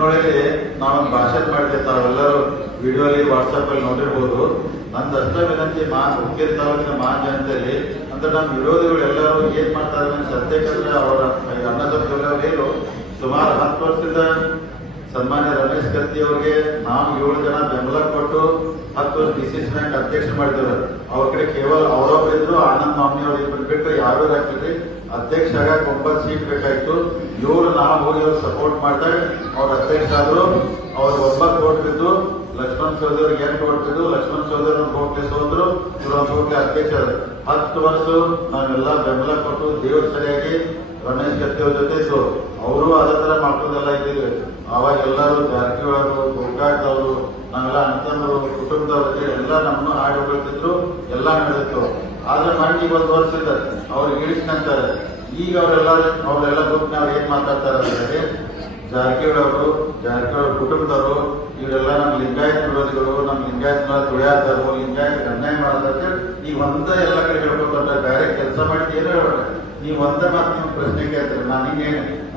ತಿಂಗಳಲ್ಲಿ ನಾವೊಂದು ಭಾಷಣ ಮಾಡಿದೆ ತಾವೆಲ್ಲರೂ ವಿಡಿಯೋ ಅಲ್ಲಿ ವಾಟ್ಸಪ್ ಅಲ್ಲಿ ನೋಡಿರ್ಬೋದು ನಂದಷ್ಟ ವಿನಂತಿ, ಮಾ ಹುಕ್ಕೇರಿ ತಾಲೂಕಿನ ಮಹಾ ಜನತೆಯಲ್ಲಿ. ಅಂದ್ರೆ ನಮ್ಮ ವಿರೋಧಿಗಳು ಎಲ್ಲರೂ ಏನ್ ಮಾಡ್ತಾರೆ ಸತ್ಯಕ್ಕೆ ಅವರ ಅನ್ನ ಏನು ಸುಮಾರು ಹತ್ತು ವರ್ಷದಿಂದ ಸನ್ಮಾನ್ಯ ರಮೇಶ್ ಕತ್ತಿ ಅವರಿಗೆ ನಾವು ಏಳು ಜನ ಬೆಂಬಲ ಕೊಟ್ಟು ಹತ್ತು ವರ್ಷ ಬ್ಯಾಂಕ್ ಅಧ್ಯಕ್ಷ ಮಾಡಿದ್ರು ಅವ್ರ ಕಡೆ ಕೇವಲ ಅವರೊಬ್ಬರಿದ್ರು ಆನಂದ್ ಮಾಮನಿ ಅವ್ರಿಗೆ ಬಿಟ್ಬಿಟ್ಟು ಯಾರು ಹಾಕಿದ್ರಿ ಅಧ್ಯಕ್ಷ ಆಗಕ್ಕೆ ಒಂಬತ್ತು ಸೀಟ್ ಬೇಕಾಯ್ತು. ಇವರು ನಾವು ಹೋಗಿ ಅವ್ರು ಸಪೋರ್ಟ್ ಮಾಡಿದಾಗ ಅವ್ರ ಅಧ್ಯಕ್ಷ ಆದ್ರು, ಅವ್ರ ಒಂಬತ್ತು ಕೊಟ್ಟಿದ್ದು ಲಕ್ಷ್ಮಣ್ ಚೌಧರಿ ಅವ್ರಿಗೆ ಎಂಟು ಕೊಟ್ಟಿದ್ದು ಲಕ್ಷ್ಮಣ್ ಚೌಧರಿ ಒಂದು ಹೋಟ್ಲಿ ಸೋದ್ರು ಇವ್ರ ಕೋಟಿ ಅಧ್ಯಕ್ಷ ಹತ್ತು ವರ್ಷ ನಾವೆಲ್ಲ ಬೆಂಬಲ ಕೊಟ್ಟು ದೇವ್ರ ಸರಿಯಾಗಿ ರಮೇಶ್ ಕತ್ತಿ ಅವ್ರ ಜೊತೆ ಇದ್ದು ಅವರು ಅದೇ ತರ ಮಾಡ್ಕೊಂಡೆಲ್ಲ ಇದ್ದಿದ್ರು ಅವಾಗ ಎಲ್ಲರೂ ಜಾರಕಿಹೊಳಿ ಗೋಕಾಕ್ದವರು ನಾವೆಲ್ಲ ನಿತ್ಯಮರು ಕುಟುಂಬದವ್ರಿಗೆ ಎಲ್ಲ ನಮ್ಮನ್ನು ಆಡಬೇಕಿದ್ರು ಎಲ್ಲ ನಡೆದಿತ್ತು. ಆದ್ರೆ ಮಾಡಿ ಒಂದು ತೋರಿಸಿದ್ದಾರೆ ಅವ್ರಿಗೆ ಇಳಿಸ್ಕೊಂತಾರೆ ಈಗ ಅವರೆಲ್ಲ ಅವರೆಲ್ಲ ಗ್ರೂಪ್ನವ್ರು ಏನ್ ಮಾತಾಡ್ತಾರೆ ಅಂದ್ರೆ ಜಾರಕಿಹೊಳಿ ಅವರು, ಜಾರಕಿಹೊಳಿ ಕುಟುಂಬದವರು, ಇವರೆಲ್ಲ ನಮ್ಮ ಲಿಂಗಾಯತ್ ವಿರೋಧಿಗಳು, ನಮ್ಮ ಲಿಂಗಾಯತ್ ಮೇಲೆ ತುಳಿಯಾತರು ಲಿಂಗಾಯತ್ ಅನ್ಯಾಯ ಮಾಡೋದಕ್ಕೆ ಈ ಒಂದ ಎಲ್ಲ ಕಡೆ ಹೇಳ್ಕೊತಾರೆ ಬೇರೆ ಕೆಲಸ ಮಾಡಿ ಏನೋ ಹೇಳ್ಬೇಕು ನೀವು ಒಂದೇ ಮಾತು ನೀವು ಪ್ರಶ್ನೆ ಕೇಳ್ತಾರೆ ನನಗೆ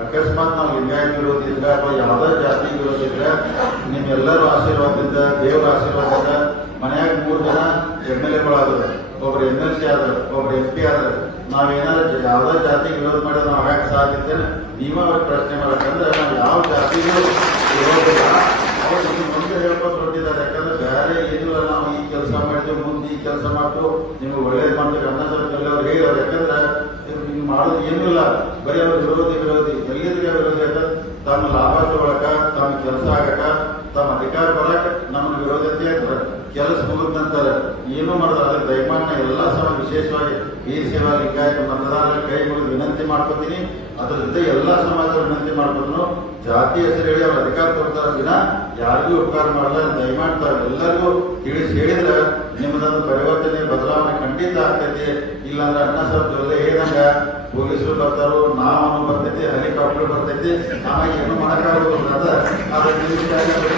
ಅಕಸ್ಮಾತ್ ನಾವು ಲಿಂಗಾಯತ್ ಇಲ್ಲ ಅಥವಾ ಯಾವುದೇ ಜಾತಿ ಇರೋದಿದ್ರೆ ನಿಮ್ಮೆಲ್ಲರೂ ಆಶೀರ್ವಾದದಿಂದ ದೇವರ ಆಶೀರ್ವಾದದಿಂದ ಮನೆಯಾಗ ಮೂರು ಜನ ಎಂ ಎಲ್ ಎಗಳಾದ್ರು, ಒಬ್ರು ಎಂ ಎಲ್ ಸಿ ಆದ್ರು, ಒಬ್ರು ಎಂ ಪಿ ಆದ್ರು, ನಾವೇನಾದ್ರು ಯಾವುದೇ ಜಾತಿ ವಿರೋಧ ಮಾಡಿದ್ರೆ ನಾವು ಆಗಕ್ಕೆ ಸಾಧ್ಯತೆ ನೀವೇ ಅವ್ರಿಗೆ ಪ್ರಶ್ನೆ ಮಾಡಕಂದ್ರೆ ನಾವು ಯಾವ ಜಾತಿಗೂ ಇರೋದಿಲ್ಲ ಅವ್ರು ಮುಂದೆ ಹೇಳ್ಕೊಂಡು ಹೊರಟಿದ್ದಾರೆ. ಯಾಕಂದ್ರೆ ಬೇರೆ ಏನಿಲ್ಲ, ನಾವು ಈ ಕೆಲಸ ಮಾಡಿದ್ವಿ, ಮುಂದೆ ಈ ಕೆಲಸ ಮಾಡ್ತು, ನಿಮ್ಗೆ ಒಳ್ಳೇದು ಮಾಡ್ತೀವಿ ಅನ್ನೋದ್ರ ಅವ್ರು ಹೇಳಿದ್ರು ಯಾಕಂದ್ರೆ ಹಿಂಗೆ ಮಾಡೋದು ಏನೂ ಬರೀ ವಿರೋಧಿ ವಿರೋಧಿ. ಎಲ್ಲಿದ್ರೆ ವಿರೋಧಿ ಅಂತ? ತಮ್ಮ ಲಾಭ ತಗೊಳಕ, ತಮ್ಮ ಕೆಲಸ ಆಗಕ, ತಮ್ಮ ಅಧಿಕಾರ ಬರಕ ನಮ್ಮ ವಿರೋಧತೆ ಕೆಲಸ ಮುಗಿದ ಏನು ಮಾಡಿದ್ರೆ ಅದಕ್ಕೆ ದಯಮಾನ ಎಲ್ಲ ಸಮ ವಿಶೇಷವಾಗಿ ಈ ಸೇವಾ ಲಿಂಗಾಯತ ಮತದಾರರ ಕೈ ಮುಗಿದು ವಿನಂತಿ ಮಾಡ್ಕೊತೀನಿ. ಅದ್ರ ಜೊತೆ ಎಲ್ಲ ಸಮಾಜದ ವಿನಂತಿ ಮಾಡ್ಕೊಂಡು ಜಾತಿ ಹೆಸರು ಹೇಳಿ ಅವ್ರ ಅಧಿಕಾರ ಕೊಡ್ತಾರ ದಿನ ಯಾರಿಗೂ ಉಪಕಾರ ಮಾಡಲ್ಲ ದಯಮಾಡ್ತಾರೆ. ಎಲ್ಲರಿಗೂ ತಿಳಿಸಿ ಹೇಳಿದ್ರೆ ನಿಮ್ಮದೊಂದು ಪರಿವರ್ತನೆ, ಬದಲಾವಣೆ ಖಂಡಿತ ಆಗ್ತೈತಿ. ಇಲ್ಲಾಂದ್ರೆ ಅನ್ನ ಸ್ವಲ್ಪ ಏನಂಗ ಪೊಲೀಸರು ಬರ್ತಾರೋ ನಾವು ಬರ್ತೈತಿ ಹೆಲಿಕಾಪ್ಟರ್ ಬರ್ತೈತಿ ಆಮೇಲೆ ಏನು ಮಾಡಕ್ಕಾಗೋದಿಲ್ಲ ಅದ ನಿಮಿತ್ತ